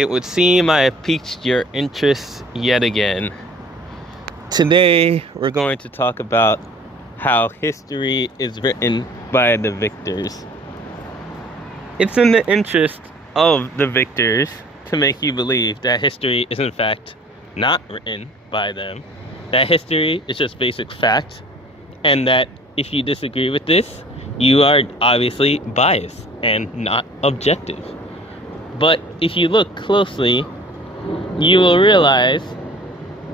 It would seem I have piqued your interest yet again. Today, we're going to talk about how history is written by the victors. It's in the interest of the victors to make you believe that history is in fact not written by them, that history is just basic fact, and that if you disagree with this, you are obviously biased and not objective. But if you look closely, you will realize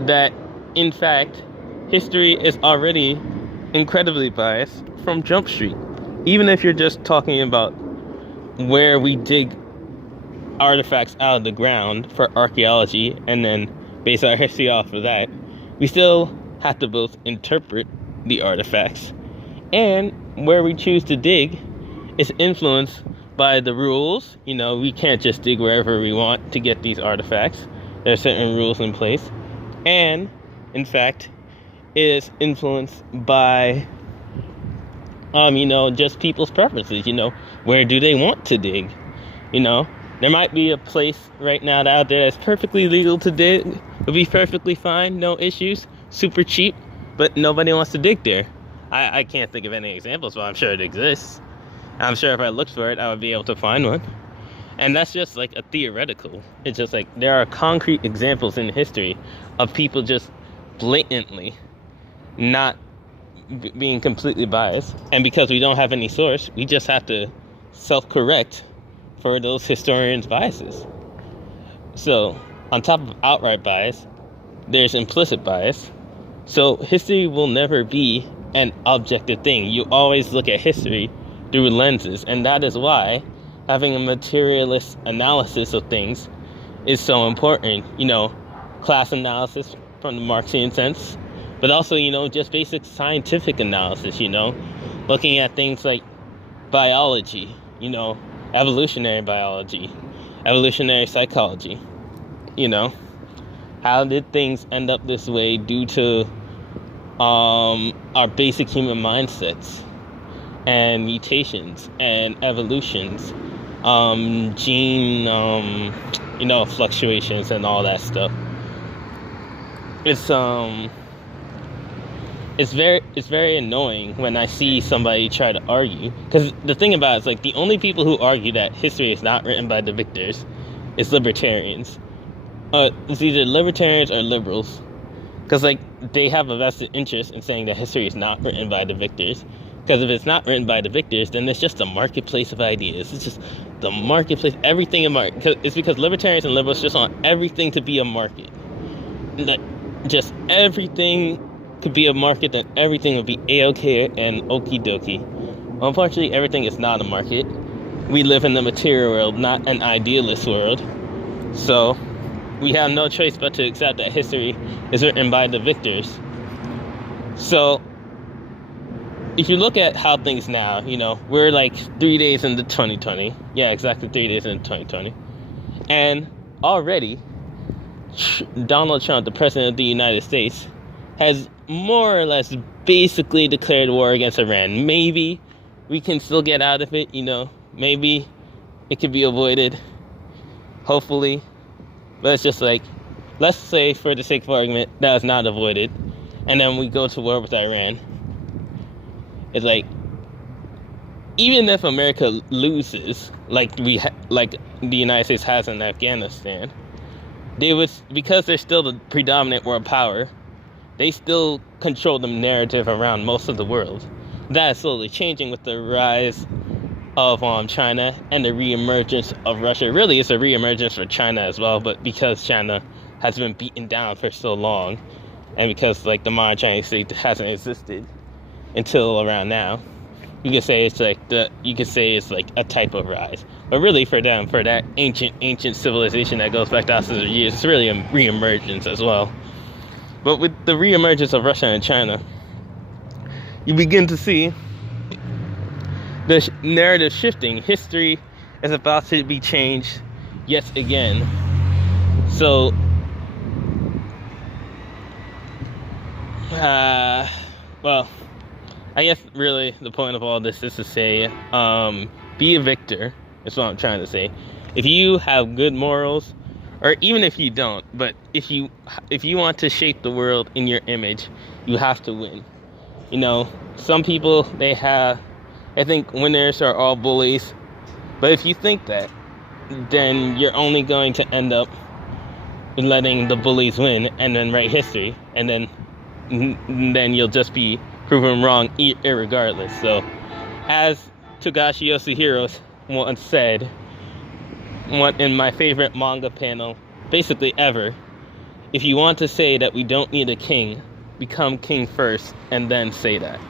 that, in fact, history is already incredibly biased from Jump Street. Even if you're just talking about where we dig artifacts out of the ground for archaeology and then base our history off of that, we still have to both interpret the artifacts, and where we choose to dig is influenced by the rules. We can't just dig wherever we want to get these artifacts. There are certain rules in place, and in fact is influenced by just people's preferences. Where do they want to dig? There might be a place right now out there that's perfectly legal to dig, would be perfectly fine, no issues, super cheap, but nobody wants to dig there. I can't think of any examples, but I'm sure it exists. I'm sure if I looked for it, I would be able to find one. And that's just like a theoretical. It's just like there are concrete examples in history of people just blatantly not being completely biased. And because we don't have any source, we just have to self-correct for those historians' biases. So, on top of outright bias, there's implicit bias. So, history will never be an objective thing. You always look at history through lenses, and that is why having a materialist analysis of things is so important. Class analysis from the Marxian sense, but also, just basic scientific analysis, looking at things like biology, evolutionary biology, evolutionary psychology. How did things end up this way due to our basic human mindsets and mutations and evolutions, gene fluctuations and all that stuff. It's very annoying when I see somebody try to argue, because the thing about it is, like, the only people who argue that history is not written by the victors is libertarians. It's either libertarians or liberals, because they have a vested interest in saying that history is not written by the victors. Because if it's not written by the victors, then it's just a marketplace of ideas. It's just the marketplace, everything in market. It's because libertarians and liberals just want everything to be a market. Just everything could be a market, then everything would be A-OK and okie dokie. Well, unfortunately, everything is not a market. We live in the material world, not an idealist world. So we have no choice but to accept that history is written by the victors. So if you look at how things now, we're like 3 days into 2020. Yeah, exactly 3 days into 2020. And already, Donald Trump, the president of the United States, has more or less basically declared war against Iran. Maybe we can still get out of it, maybe it could be avoided, hopefully. But it's just like, let's say for the sake of argument, that is not avoided, and then we go to war with Iran. It's like, even if America loses, like the United States has in Afghanistan, they would, because they're still the predominant world power, they still control the narrative around most of the world. That is slowly changing with the rise of China and the reemergence of Russia. Really, it's a reemergence for China as well, but because China has been beaten down for so long, and because the modern Chinese state hasn't existed until around now, you could say it's like a type of rise. But really, for them, for that ancient civilization that goes back thousands of years, it's really a reemergence as well. But with the reemergence of Russia and China, you begin to see the narrative shifting. History is about to be changed yet again. So, well, I guess really the point of all this is to say, be a victor, is what I'm trying to say. If you have good morals, or even if you don't, but if you want to shape the world in your image, you have to win. You know, some people, I think winners are all bullies, but if you think that, then you're only going to end up letting the bullies win and then write history, and then you'll just be proven wrong irregardless. So, as Togashi Yoshihiro once said, in my favorite manga panel, basically ever, if you want to say that we don't need a king, become king first, and then say that.